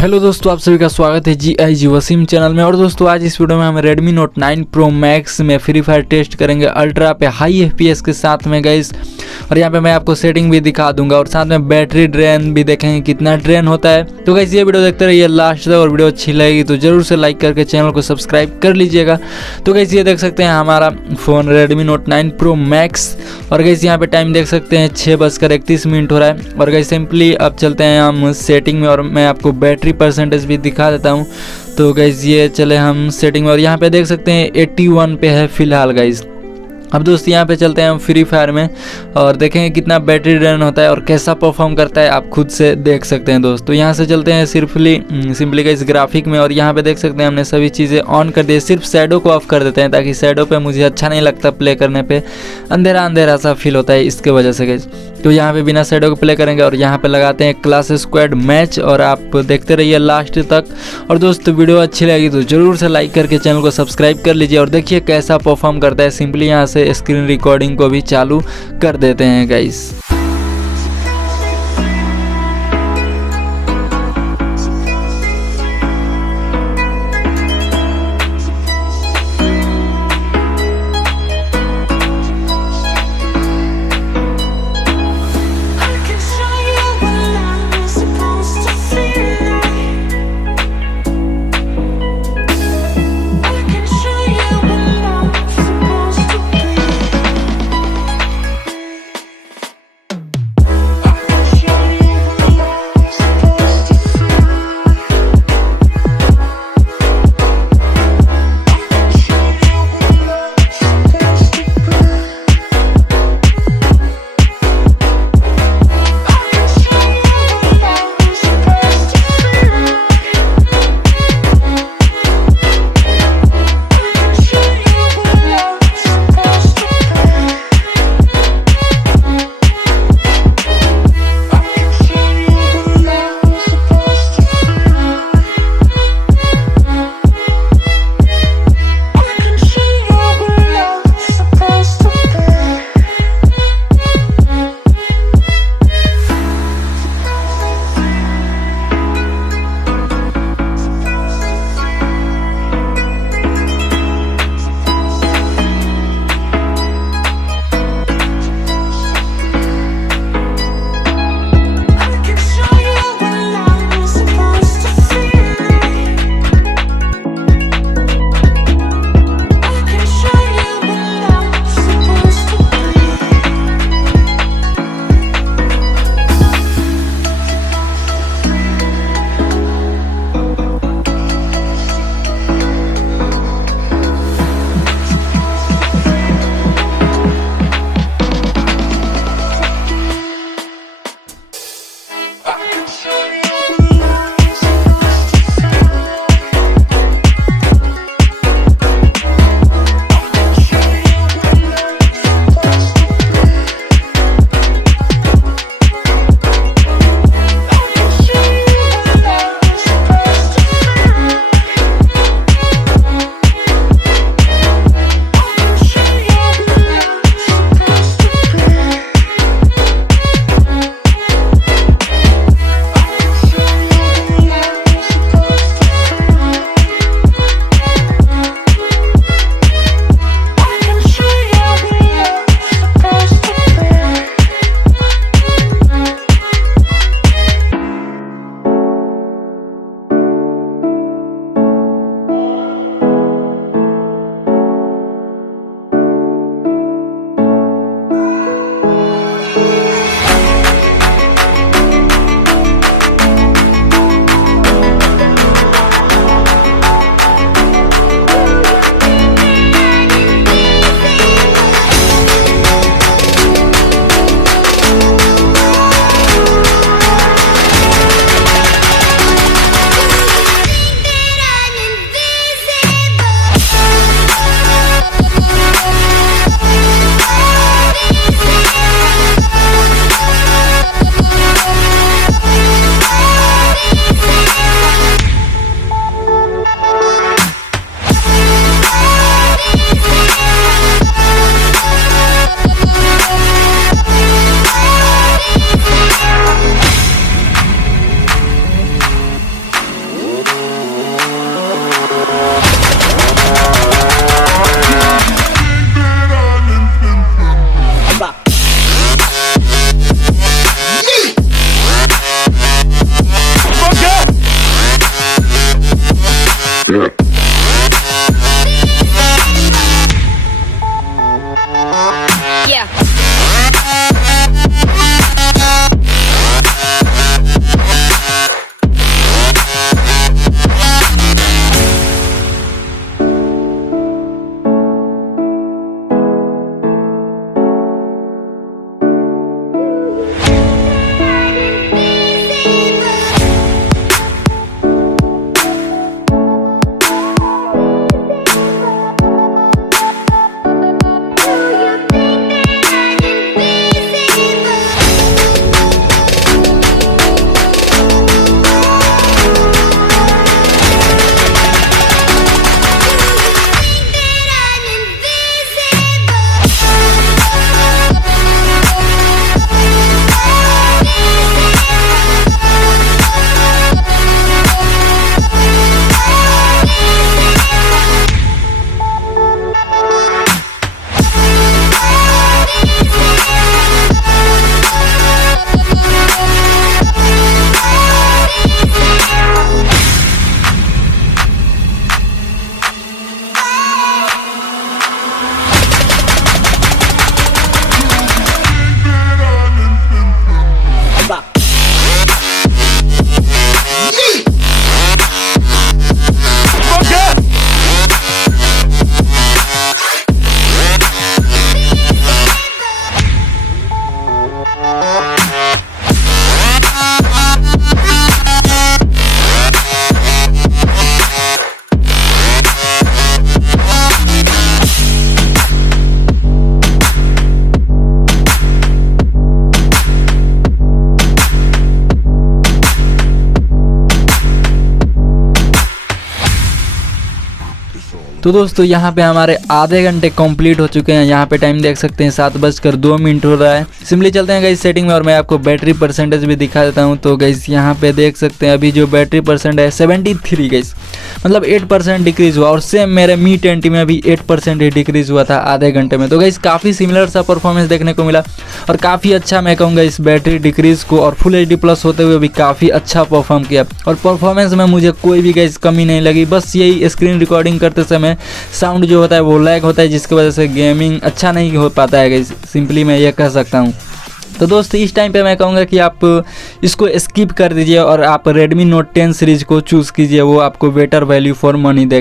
Hello दोस्तों, आप सभी का स्वागत है जी वसीम चैनल में। और दोस्तों आज इस वीडियो में हम Redmi Note 9 Pro Max में फ्री फायर टेस्ट करेंगे अल्ट्रा पे हाई FPS के साथ में गाइस। और यहाँ पे मैं आपको सेटिंग भी दिखा दूंगा और साथ में बैटरी ड्रेन भी देखेंगे कितना ड्रेन होता है। तो गाइस ये वीडियो देखते रहिए लास्ट तक, और वीडियो अच्छी लगेगी तो जरूर से लाइक करके चैनल को सब्सक्राइब कर लीजिएगा। तो गाइस ये देख सकते हैं हमारा phone Redmi Note 9 Pro Max। और गाइस यहाँ पे टाइम देख सकते हैं 6:31 हो रहा है। और गाइस सिंपली अब चलते हैं हम सेटिंग में और मैं आपको बैटरी परसेंटेज भी दिखा देता हूँ। तो गाइस ये चले हम सेटिंग में और यहाँ पे देख सकते हैं 81 पे है फिलहाल गाइस। अब दोस्तों यहाँ पे चलते हैं हम फ्री फायर में और देखेंगे कितना बैटरी ड्रेन होता है और कैसा परफॉर्म करता है, आप खुद से देख सकते हैं दोस्तों। यहाँ से चलते हैं सिंपली का इस ग्राफिक में और यहाँ पे देख सकते हैं हमने सभी चीज़ें ऑन कर दी। सिर्फ शैडो को ऑफ कर देते हैं ताकि शैडो पे मुझे अच्छा नहीं लगता प्ले करने पे, अंधेरा अंधेरा सा फील होता है इसके वजह से गाइस। तो यहाँ पे बिना शैडो को प्ले करेंगे और यहाँ पे लगाते हैं क्लास स्क्वाड मैच और आप देखते रहिए लास्ट तक। और दोस्तों वीडियो अच्छी लगी तो जरूर से लाइक करके चैनल को सब्सक्राइब कर लीजिए और देखिए कैसा परफॉर्म करता है। सिंपली यहाँ से स्क्रीन रिकॉर्डिंग को भी चालू कर देते हैं गाइस। तो दोस्तों यहाँ पे हमारे आधे घंटे कंप्लीट हो चुके हैं। यहाँ पे टाइम देख सकते हैं 7:02 हो रहा है। सिंपली चलते हैं गाइस सेटिंग में और मैं आपको बैटरी परसेंटेज भी दिखा देता हूँ। तो गाइस यहाँ पे देख सकते हैं अभी जो बैटरी परसेंट है 73 गाइस, मतलब 8% डिक्रीज हुआ। और सेम मेरे मी 20 में अभी 8% ही डिक्रीज हुआ था आधे घंटे में। तो गाइस काफ़ी सिमिलर सा परफॉर्मेंस देखने को मिला और काफ़ी अच्छा मैं कहूँगा इस बैटरी डिक्रीज को, और फुल HD प्लस होते हुए भी काफ़ी अच्छा परफॉर्म किया। और परफॉर्मेंस में मुझे कोई भी गाइस कमी नहीं लगी। बस यही स्क्रीन रिकॉर्डिंग करते समय साउंड जो होता है वो लैग होता है, जिसकी वजह से गेमिंग अच्छा नहीं हो पाता है गाइस, सिंपली मैं ये कह सकता हूँ। तो दोस्तों इस टाइम पे मैं कहूँगा कि आप इसको स्किप कर दीजिए और आप Redmi Note 10 सीरीज को चूज़ कीजिए, वो आपको बेटर वैल्यू फॉर मनी देगा।